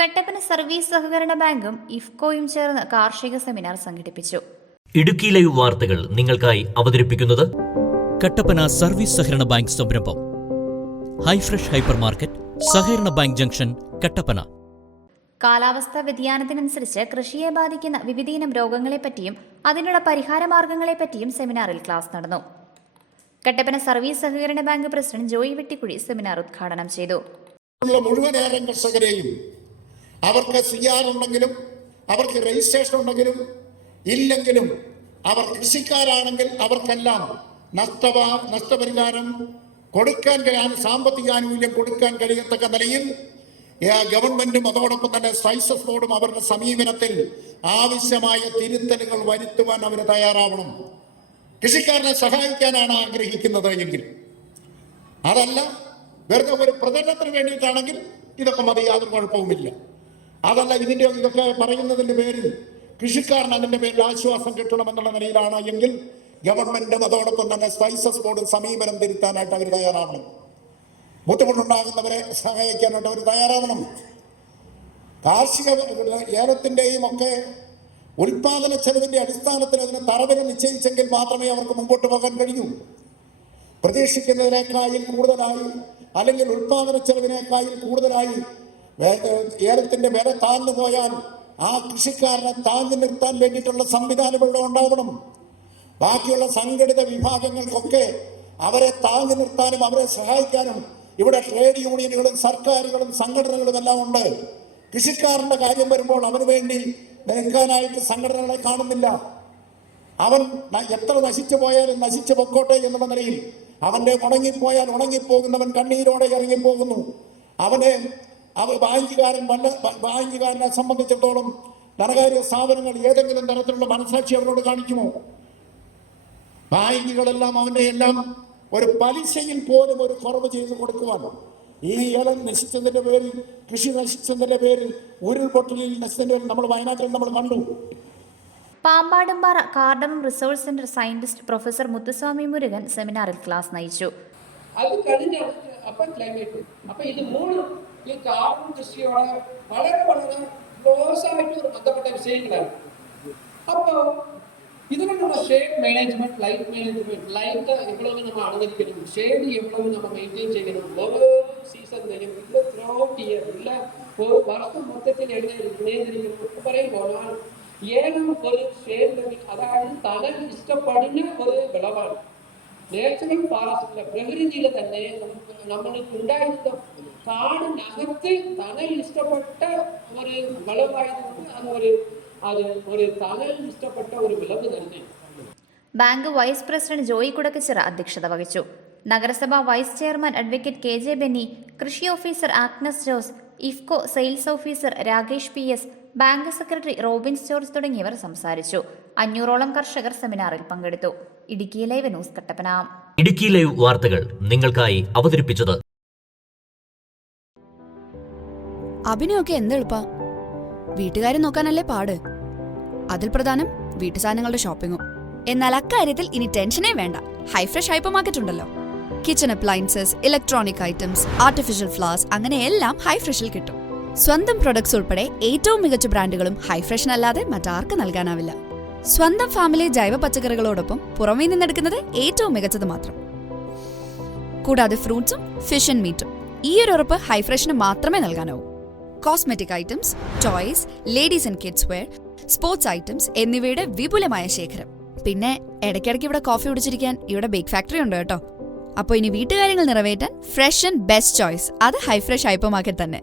Kattappana service സഹകരണ ബാങ്കും ഇഫ്കോയും ചേർന്ന് കാർഷിക സെമിനാർ സംഘടിപ്പിച്ചു. ഇടുക്കി ലൈവ് വാർത്തകൾ നിങ്ങൾക്കായി അവതരിപ്പിക്കുന്നത് കട്ടപ്പന സർവീസ് സഹകരണ ബാങ്ക് സംരംഭം ഹൈഫ്രഷ് ഹൈപ്പർ മാർക്കറ്റ്, സഹകരണ ബാങ്ക് ജംഗ്ഷൻ, കട്ടപ്പന. കാലാവസ്ഥാ വ്യതിയാനത്തിനനുസരിച്ച് കൃഷിയെ ബാധിക്കുന്ന വിവിധയിനം രോഗങ്ങളെപ്പറ്റിയും അതിനുള്ള പരിഹാര മാർഗങ്ങളെപ്പറ്റിയും സെമിനാറിൽ ക്ലാസ് നടന്നു. കട്ടപ്പന സർവീസ് സഹകരണ bank president Joy Vettikuzhi seminar ഉദ്ഘാടനം ചെയ്തു. മുഴുവൻ ഏലം കർഷകരെയും അവർക്ക് CR ഉണ്ടെങ്കിലും അവർക്ക് രജിസ്ട്രേഷൻ ഉണ്ടെങ്കിലും ഇല്ലെങ്കിലും അവർ കൃഷിക്കാരാണെങ്കിൽ അവർക്കെല്ലാം നഷ്ടപരിഹാരം കൊടുക്കാൻ കഴിയാൻ, സാമ്പത്തിക ആനുകൂല്യം കൊടുക്കാൻ കഴിയത്തക്ക നിലയിൽ ഗവൺമെന്റും അതോടൊപ്പം തന്നെ സ്പൈസസ് ബോർഡും അവരുടെ സമീപനത്തിൽ ആവശ്യമായ തിരുത്തലുകൾ വരുത്തുവാൻ അവർ തയ്യാറാവണം. കൃഷിക്കാരനെ സഹായിക്കാനാണ് ആഗ്രഹിക്കുന്നത് എങ്കിൽ, അതല്ല വെറുതെ ഒരു പ്രചരണത്തിന് വേണ്ടിയിട്ടാണെങ്കിൽ ഇതൊക്കെ മതി, യാതൊരു കുഴപ്പവുമില്ല. അതല്ല ഇതൊക്കെ പറയുന്നതിന്റെ പേരിൽ കൃഷിക്കാരൻ അതിന്റെ പേരിൽ ആശ്വാസം കിട്ടണമെന്നുള്ള നിലയിലാണ് എങ്കിൽ ഗവൺമെന്റും അതോടൊപ്പം തന്നെ സ്പൈസസ് ബോർഡും സമീപനം തിരുത്താനായിട്ട് അവർ തയ്യാറാവണം. ബുദ്ധിമുട്ടുണ്ടാകുന്നവരെ സഹായിക്കാനായിട്ട് അവർ തയ്യാറാവണം. കാർഷിക ഏലത്തിന്റെയും ഒക്കെ ഉൽപാദന ചെലവിന്റെ അടിസ്ഥാനത്തിൽ അതിന് തറവില നിശ്ചയിച്ചെങ്കിൽ മാത്രമേ അവർക്ക് മുമ്പോട്ട് പോകാൻ കഴിയൂ. പ്രതീക്ഷിക്കുന്നതിനേക്കാൾ കൂടുതലായി അല്ലെങ്കിൽ ഉൽപാദന ചെലവിനേക്കാൾ കൂടുതലായി ഏലത്തിന്റെ വില താഴ്ന്നു പോയാൽ ആ കൃഷിക്കാരനെ താങ്ങി നിർത്താൻ വേണ്ടിയിട്ടുള്ള സംവിധാനം ഇവിടെ ഉണ്ടാവണം. ബാക്കിയുള്ള സംഘടിത വിഭാഗങ്ങൾക്കൊക്കെ അവരെ താങ്ങി നിർത്താനും അവരെ സഹായിക്കാനും ഇവിടെ ട്രേഡ് യൂണിയനുകളും സർക്കാരുകളും സംഘടനകളും എല്ലാം ഉണ്ട്. കൃഷിക്കാരന്റെ കാര്യം വരുമ്പോൾ അവന് വേണ്ടി നിൽക്കാനായിട്ട് സംഘടനകളെ കാണുന്നില്ല. അവൻ എത്ര നശിച്ചു പോയാലും നശിച്ചു പൊക്കോട്ടെ എന്നുള്ള നിലയിൽ അവന്റെ ഉണങ്ങിപ്പോയാൽ ഉണങ്ങിപ്പോകുന്നവൻ കണ്ണീരോടെ ഇറങ്ങിപ്പോകുന്നു. ബാങ്കുകാരനെ സംബന്ധിച്ചിടത്തോളം ധനകാര്യ സ്ഥാപനങ്ങൾ ഏതെങ്കിലും തരത്തിലുള്ള മനസാക്ഷി അവരോട് കാണിക്കുമോ? ബാങ്കുകളെല്ലാം അവന്റെ എല്ലാം ഒരു പലിശയിൽ പോലും ഒരു കുറവ് ചെയ്ത് കൊടുക്കുവാൻ, ഈ ഏലം നശിച്ചതിന്റെ പേരിൽ, കൃഷി നശിച്ചതിന്റെ പേരിൽ, ഉരുൾപൊട്ടലിൽ നശിച്ചതിന്റെ പേരിൽ നമ്മൾ വയനാട്ടിൽ നമ്മൾ കണ്ടു. Pampadumpara cardamom resource centre scientist professor Muthuswamy Murugan സെമിനാറിൽ ക്ലാസ് നയിച്ചു. അത് കഴിഞ്ഞ ക്ലൈമറ്റ് ഇത് മൂന്നും ഈ കാർബൺ കൃഷിയോട് വളരെ ക്ലോസ് ആയിട്ട് ബന്ധപ്പെട്ട വിഷയങ്ങളാണ്. അപ്പോൾ ഇതിനുള്ള shade management, light management, light എவ்வளவு நம்ம அனுமதிக்கணும், ஷேடு எவ்வளவு நம்ம மெயின்டைன் ചെയ്യണം, ഓരോ സീസണിലും ഇല്ല ത്രൂഔട്ട് ഇയർ ഇല്ല ഒരു വർഷം മൊത്തത്തിൽ എഴുതിയിരിക്കണം പറയുമ്പോൾ ഏലം ഒരു ഷേഡ് ലെവൽ, അതായത് തണൽ ഇഷ്ടപ്പെടുന്ന ഒരു വിളവാണ്. നേച്ചുറൽ ഫോറസ്റ്റിലെ പ്രകൃതിയിൽ തന്നെ നമ്മൾക്ക് ഉണ്ടായിരുന്ന കാടിനകത്ത് തണൽ ഇഷ്ടപ്പെട്ട ഒരു വിളവായതുകൊണ്ട് അത് ഒരു തണൽ ഇഷ്ടപ്പെട്ട ഒരു വിളവ് തന്നെ. Bank vice president Joy Kudakkachira അധ്യക്ഷത വഹിച്ചു. നഗരസഭ vice chairman advocate KJ Benny, കൃഷി officer Agnes Jose, IFFCO sales officer Rakesh PS, bank secretary Robins George തുടങ്ങിയവർ സംസാരിച്ചു. 500ഓളം കർഷകർ സെമിനാറിൽ പങ്കെടുത്തു. Idukki live news Kattappana. Idukki live വാർത്തകൾ നിങ്ങൾക്കായി അവതരിപ്പിച്ചത് അഭിനയൊക്കെ എന്തെളുപ്പാ, വീട്ടുകാരെ നോക്കാനല്ലേ പാട്. അതിൽ പ്രധാനം വീട്ടുസാധനങ്ങളുടെ ഷോപ്പിംഗും. എന്നാൽ അക്കാര്യത്തിൽ ഇനി ടെൻഷനേ വേണ്ട. ഹൈഫ്രഷ് ഹൈപ്പർ മാർക്കറ്റ് ഉണ്ടല്ലോ. Kitchen appliances, electronic items, artificial flowers, അങ്ങനെ എല്ലാം ഹൈഫ്രഷിൽ കിട്ടും. സ്വന്തം പ്രൊഡക്ട്സ് ഉൾപ്പെടെ ഏറ്റവും മികച്ച ബ്രാൻഡുകളും ഹൈഫ്രഷിനല്ലാതെ മറ്റാർക്ക് നൽകാനാവില്ല. സ്വന്തം ഫാമിലി ജൈവ പച്ചക്കറികളോടൊപ്പം പുറമേ നിന്നെടുക്കുന്നത് ഏറ്റവും മികച്ചത് മാത്രം. കൂടാതെ ഫ്രൂട്ട്സും ഫിഷ് ആൻഡ് മീറ്റും. ഈ ഒരു ഉറപ്പ് ഹൈഫ്രഷിന് മാത്രമേ നൽകാനാവൂ. Cosmetic items, toys, ladies and kids wear, sports items എന്നിവയുടെ വിപുലമായ ശേഖരം. പിന്നെ ഇടയ്ക്കിടയ്ക്ക് ഇവിടെ കോഫി കുടിച്ചിരിക്കാൻ ഇവിടെ ബേക്ക് ഫാക്ടറി ഉണ്ട് കേട്ടോ. അപ്പോൾ ഇനി വീട്ടുകാര്യങ്ങൾ നിറവേറ്റാൻ ഫ്രഷ് ആൻഡ് ബെസ്റ്റ് ചോയ്സ് അത് ഹൈഫ്രഷ് ഹൈപ്പർ മാർക്കറ്റ് തന്നെ.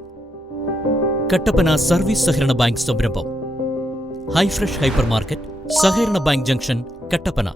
കട്ടപ്പന സർവീസ് സഹകരണ ബാങ്ക് സംരംഭം ഹൈഫ്രഷ് ഹൈപ്പർ മാർക്കറ്റ്, സഹകരണ ബാങ്ക് ജംഗ്ഷൻ, കട്ടപ്പന.